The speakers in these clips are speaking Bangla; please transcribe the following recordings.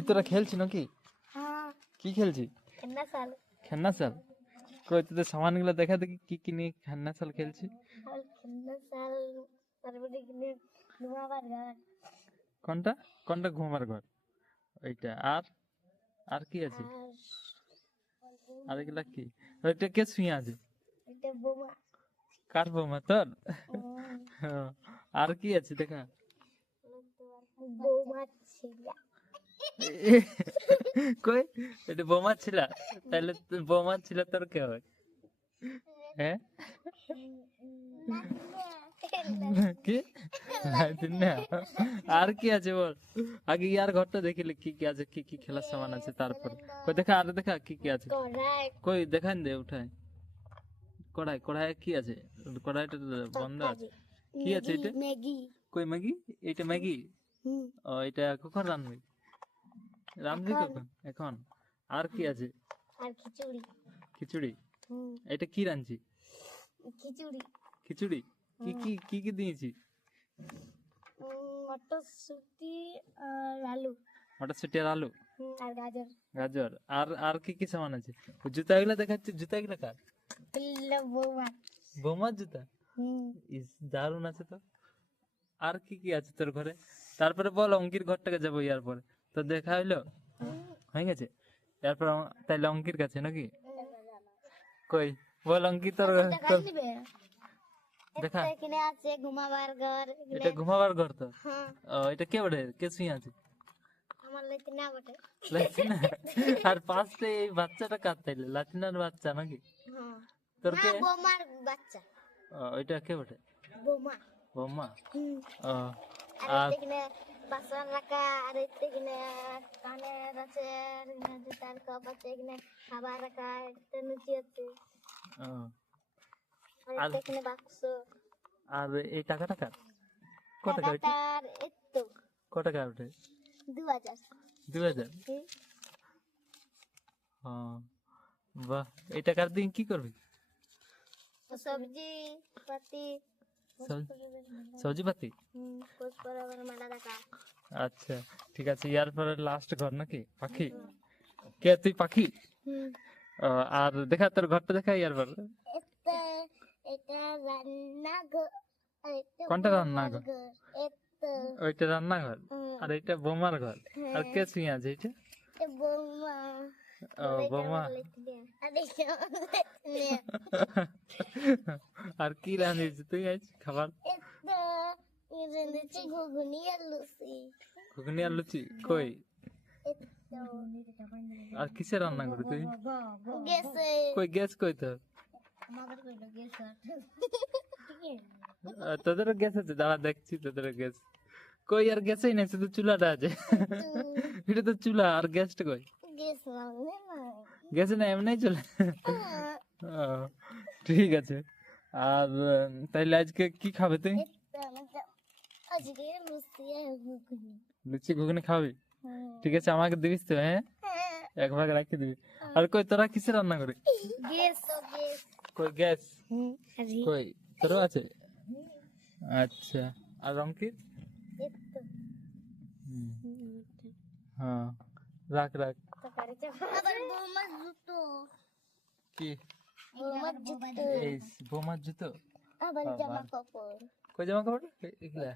কি তোরা খেলছি নাকি? কি খেলছি? খেলনা চাল। কই তোদের সামানগুলো দেখা দেখি কি কি নিয়ে খেলনা চাল খেলছি। কোনটা কোনটা ঘুমার ঘর? ওইটা। আর আর কি আছে? আর এগুলা কি? ওইটা কে শুয়ে আছে? কার বৌমা তোর? আর কি আছে দেখা? কই এটা বোমা ছিল? তাহলে বোমা ছিল তোর কে হয়? হ্যাঁ কি না? আর কি আছে বল? আগে ইয়ার ঘরটা দেখিলে কি কি আছে, কি কি খেলার সামান আছে, তারপর কই দেখা, আর দেখা কি কি আছে। কই দেখান দে, উঠাই। কড়াই, কড়াই কি আছে? কড়াইটা বন্ধ আছে। কি আছে এটা? ম্যাগি। কই ম্যাগি? এটা ম্যাগি? ও এটা কখন রান্নবি? রান্নবি কখন? এখন। আর কি আছে? আর খিচুড়ি। খিচুড়ি? এটা কি রাঁধছি? খিচুড়ি। খিচুড়ি কি কি কি কি দিয়েছি? মটরশুঁটি আর আলু। মটরশুঁটি আর আলু আর গাজর। গাজর। আর আর কি কি সামান আছে? জুতাগুলো দেখাচ্ছি, জুতাগুলো কার? বৌমার। বৌমার জুতা? ইস দারুণ আছে তো। আর কি কি আছে তোর ঘরে? তারপরে বল অঙ্কির ঘরটাকে যাবো ইয়ার পরে। তো দেখা হইলো? হয়ে গেছে? এরপর তাইলে অঙ্কির কাছে নাকি? কই বল অঙ্কিত তোর দেখা। এখানে আছে ঘুমাবার ঘর। এটা ঘুমাবার ঘর তো? এটা কে বটে? কে শুয়ে আছে? আমার লাতিনা বটে। লাতিনা? আর পাশে এই বাচ্চাটা কার তাইলে? লাতিনার বাচ্চা নাকি? তোর কে? বৌমার বাচ্চা। ওইটা কে বটে? বৌমা। বৌমা? আর এখানে বাসন রাখা, আর এখানে কানের আছে, এখানে জুতার কাপ আছে, এখানে খাবার রাখা, একটা লুচি আছে। আর এখানে বাক্স। আর এই টাকাটা কার? কত টাকা হইছে? এতো। কত টাকা ওঠে? 2000। 2000? বাহ। এই টাকার দিন কি করবি? সবজি পাতি। সবজি পাতি? আচ্ছা ঠিক আছে। ইয়ার পরে লাস্ট ঘর নাকি? পাখি? কে তুই পাখি? আর দেখা তোর ঘরটা দেখা ইয়ার পরে। কোনটা রান্নাঘর? ওইটা রান্নাঘর। আর এটা বোমার ঘর। আর কে শুয়ে আছে এটা? বৌমা। বৌমা। আর কি রান্ধিস তুই আজ খাবার? ঘুগনি আর লুচি। ঘুগনি আর লুচি? কই আর কিসে রান্না করি তুই? কই গ্যাস কই তোর? তোদেরও গ্যাস আছে? দাঁড়া দেখছি তোদেরও গ্যাস। কই আর গ্যাসই নাই, শুধু চুলাটা আছে। এটা তো চুলা, আর গ্যাসটা কই? গ্যাস না এমনি চলে। ঠিক আছে। আর তাইলে আজকে কি খাবে তুই? লুচি ঘুগনি খাবি? ঠিক আছে আমাকে দিবিস তো? হ্যাঁ এক ভাগ রাখি দিবি। আর কই তোরা কিসে রান্না করে? কই গ্যাস? কই তোরও আছে? আচ্ছা। আর অঙ্কিত? হ্যাঁ রাখ রাখ। কি এই বোমার জুতো? কই জামা কাপড় এগুলা?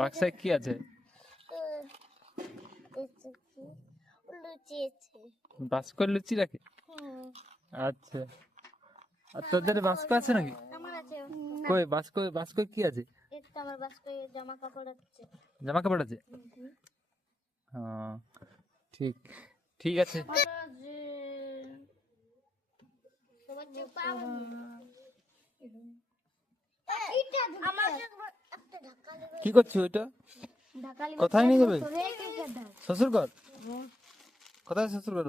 বাক্সায় কি আছে? বাস্ক লুচি রাখে? আচ্ছা। আর তোদের বাস্ক আছে নাকি? কই বাস্ক, বাস্ক কি আছে? জামা কাপড় আছে। জামা কাপড় আছে? হ্যাঁ ঠিক ঠিক আছে। কি করছো ওইটা? কোথায় নিয়ে যাবে? শ্বশুর ঘর? কোথায় শ্বশুর ঘর?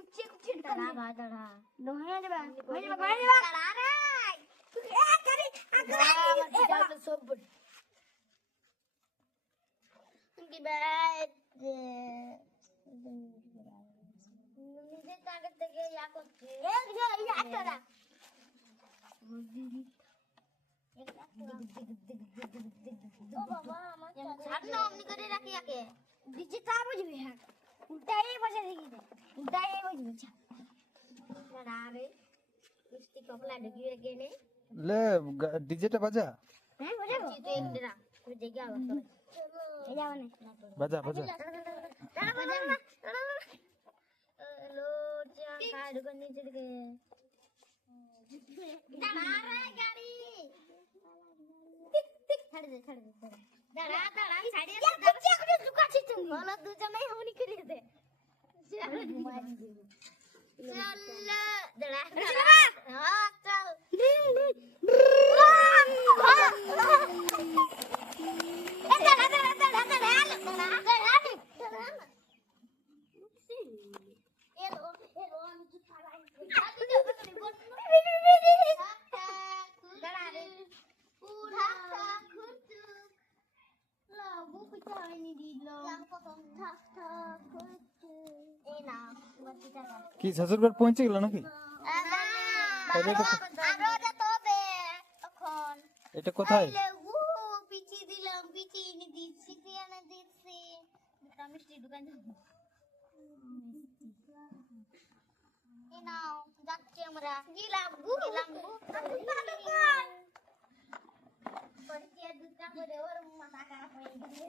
कुछ दाड़ा भाई दाड़ा दोहे जब दाड़ा रे ए करी अगर ए सब बुड उनकी बैठ নিজে টার্গেট থেকে ইয়া করছে এই যে এই একটা ও বাবা আমার ছাড়না অমনি করে রাখি আকে ডিজে তা বুঝবি হ্যাঁ উল্টাই বসে দেখি দে উল্টাই বুঝবি ছাড়া রে মিষ্টি কপলা ঢুকিয়ে রেখে নে ले डीजे बजा হ্যাঁ বজাবো তুই এক দিরা তুই জায়গা বসো এই যাও না बजा बजा দাঁড়া বজা লো যা কাট করে নিচে দিকে দাঁড়া রে গাড়ি ছাড় দে দাঁড়া ছাড়িয়ে দে কুচি করে ঝুকাছিস তুমি বলো দুজনেই হমনি করে দে চল দাঁড়া হ্যাঁ চল কি শ্বশুরবাড়ি পৌঁছে গেল নাকি এটা কোথায় পিচি দিলাম পিচি এনে দিচ্ছি এনে দিচ্ছি মিষ্টি দোকান নাও যাচ্ছি আমরা গিলাম পরিচয় দুটা করে ওর মাথা খারাপ হয়ে গেছে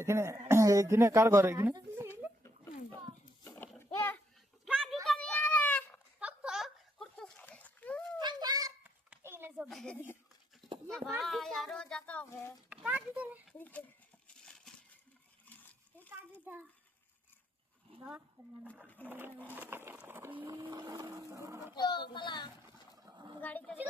এখানে এখানে কার ঘর এখানে गाड़ी